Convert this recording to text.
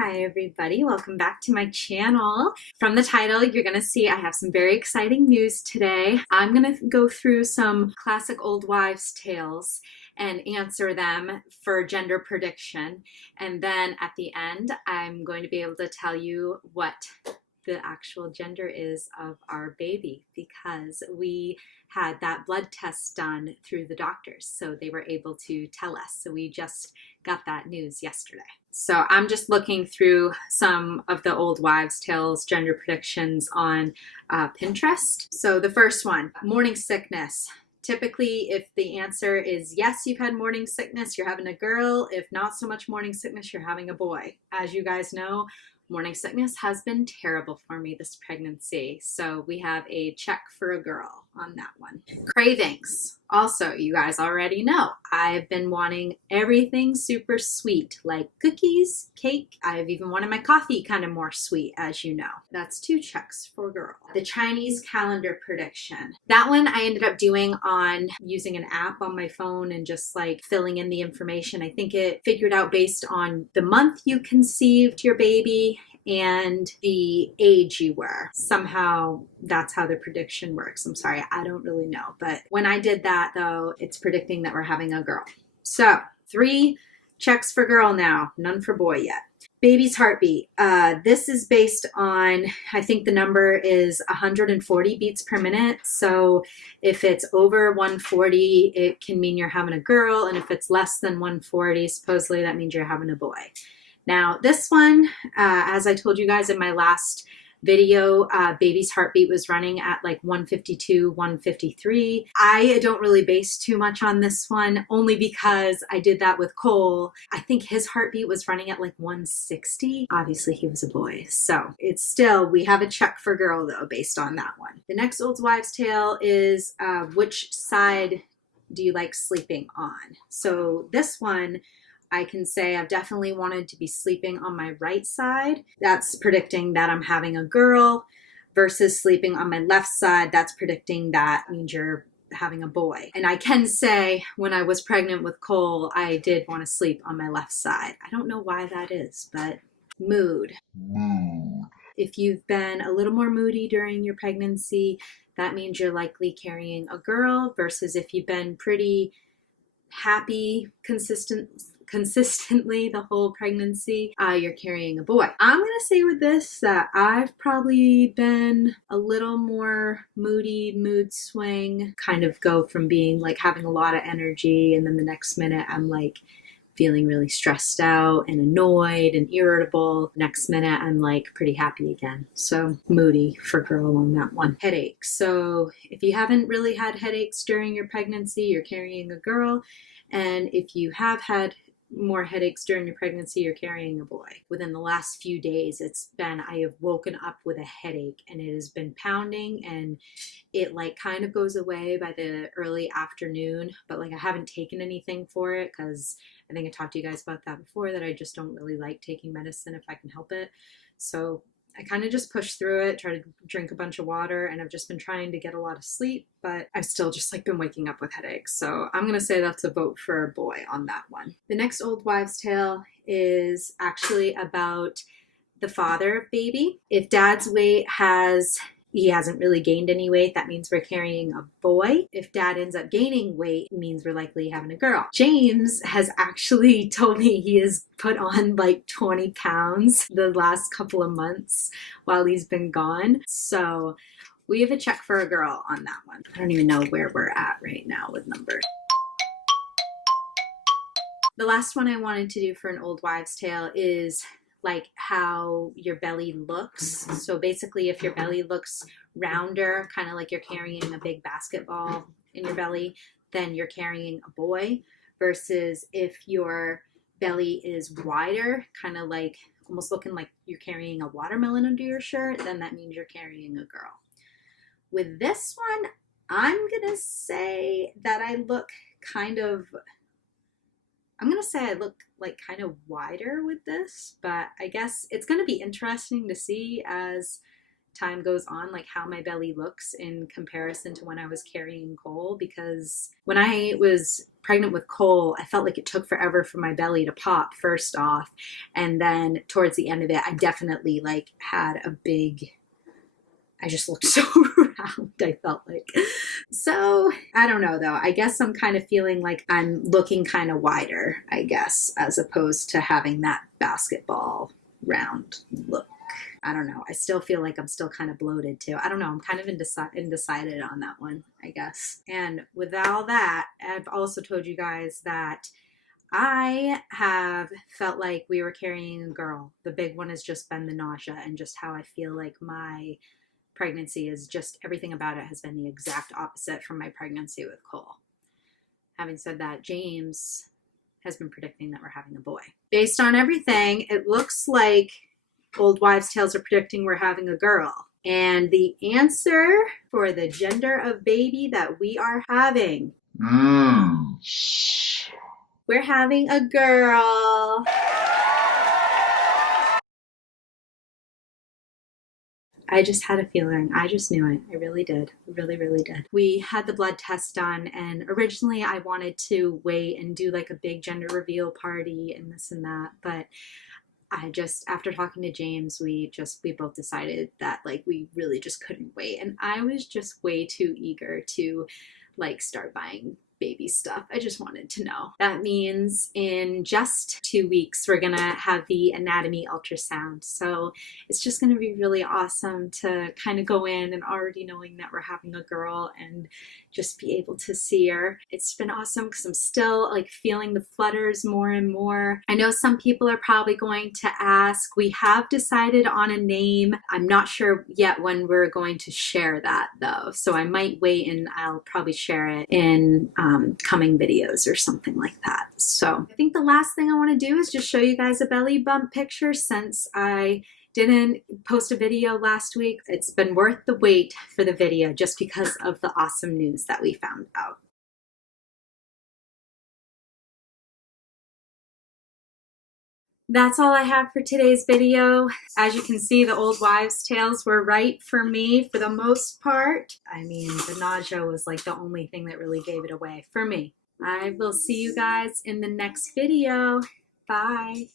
Hi everybody, welcome back to my channel. From the title, you're gonna see I have some very exciting news today. I'm gonna go through some classic old wives' tales and answer them for gender prediction. And then at the end, I'm going to be able to tell you what the actual gender is of our baby because we had that blood test done through the doctors, so they were able to tell us. So we just got that news yesterday. So I'm just looking through some of the old wives' tales gender predictions on Pinterest. So the first one, morning sickness. Typically, if the answer is yes, you've had morning sickness, you're having a girl. If not so much morning sickness, you're having a boy. As you guys know, morning sickness has been terrible for me this pregnancy. So we have a check for a girl on that one. Cravings. Also, you guys already know, I've been wanting everything super sweet, like cookies, cake. I've even wanted my coffee kind of more sweet, as you know. That's 2 checks for a girl. The Chinese calendar prediction. That one I ended up doing on using an app on my phone and just like filling in the information. I think it figured out based on the month you conceived your baby and the age you were. Somehow that's how the prediction works. I'm sorry, I don't really know. But when I did that though, it's predicting that we're having a girl. So 3 checks for girl now, none for boy yet. Baby's heartbeat. This is based on, I think the number is 140 beats per minute. So if it's over 140, it can mean you're having a girl. And if it's less than 140, supposedly that means you're having a boy. Now this one, as I told you guys in my last video, baby's heartbeat was running at like 152, 153. I don't really base too much on this one, only because I did that with Cole. I think his heartbeat was running at like 160. Obviously he was a boy, so it's still, we have a check for girl though based on that one. The next old wives' tale is which side do you like sleeping on? So this one, I can say I've definitely wanted to be sleeping on my right side. That's predicting that I'm having a girl, versus sleeping on my left side. That's predicting that means you're having a boy. And I can say when I was pregnant with Cole, I did want to sleep on my left side. I don't know why that is, but mood. If you've been a little more moody during your pregnancy, that means you're likely carrying a girl, versus if you've been pretty happy consistently the whole pregnancy, you're carrying a boy. I'm gonna say with this that I've probably been a little more moody, mood swing, kind of go from being like having a lot of energy and then the next minute I'm like feeling really stressed out and annoyed and irritable. Next minute I'm like pretty happy again. So moody for girl on that one. Headaches. So if you haven't really had headaches during your pregnancy, you're carrying a girl. And if you have had more headaches during your pregnancy, you're carrying a boy. Within the last few days, it's been, I have woken up with a headache and it has been pounding, and it like kind of goes away by the early afternoon, but like I haven't taken anything for it because I think I talked to you guys about that before, that I just don't really like taking medicine if I can help it. So I kind of just push through it, try to drink a bunch of water, and I've just been trying to get a lot of sleep, but I've still just like been waking up with headaches. So I'm going to say that's a vote for a boy on that one. The next old wives' tale is actually about the father of baby. If dad's weight he hasn't really gained any weight, that means we're carrying a boy. If dad ends up gaining weight, it means we're likely having a girl. James has actually told me he has put on like 20 pounds the last couple of months while he's been gone. So we have a check for a girl on that one. I don't even know where we're at right now with numbers. The last one I wanted to do for an old wives' tale is like how your belly looks. So basically if your belly looks rounder, kind of like you're carrying a big basketball in your belly, then you're carrying a boy, versus if your belly is wider, kind of like almost looking like you're carrying a watermelon under your shirt, then that means you're carrying a girl. With this one, I'm gonna say that I look like kind of wider with this, but I guess it's going to be interesting to see as time goes on, like how my belly looks in comparison to when I was carrying Cole, because when I was pregnant with Cole, I felt like it took forever for my belly to pop first off. And then towards the end of it, I definitely like had a big, I just looked so round, I felt like. So I don't know though. I guess I'm kind of feeling like I'm looking kind of wider, I guess, as opposed to having that basketball round look. I don't know. I still feel like I'm still kind of bloated too. I don't know. I'm kind of undecided on that one, I guess. And with all that, I've also told you guys that I have felt like we were carrying a girl. The big one has just been the nausea and just how I feel like my pregnancy is just, everything about it has been the exact opposite from my pregnancy with Cole. Having said that, James has been predicting that we're having a boy. Based on everything, it looks like old wives' tales are predicting we're having a girl. And the answer for the gender of baby that we are having, we're having a girl. I just had a feeling. I just knew it. I really did. I really, really did. We had the blood test done, and originally I wanted to wait and do like a big gender reveal party and this and that, but I just, after talking to James, we both decided that like we really just couldn't wait. And I was just way too eager to like start buying baby stuff. I just wanted to know. That means in just 2 weeks, we're gonna have the anatomy ultrasound. So it's just gonna be really awesome to kind of go in and already knowing that we're having a girl and just be able to see her. It's been awesome because I'm still like feeling the flutters more and more. I know some people are probably going to ask, we have decided on a name. I'm not sure yet when we're going to share that though. So I might wait and I'll probably share it in coming videos or something like that. So I think the last thing I want to do is just show you guys a belly bump picture since I didn't post a video last week. It's been worth the wait for the video just because of the awesome news that we found out. That's all I have for today's video. As you can see, the old wives' tales were right for me for the most part. I mean, the nausea was like the only thing that really gave it away for me. I will see you guys in the next video. Bye.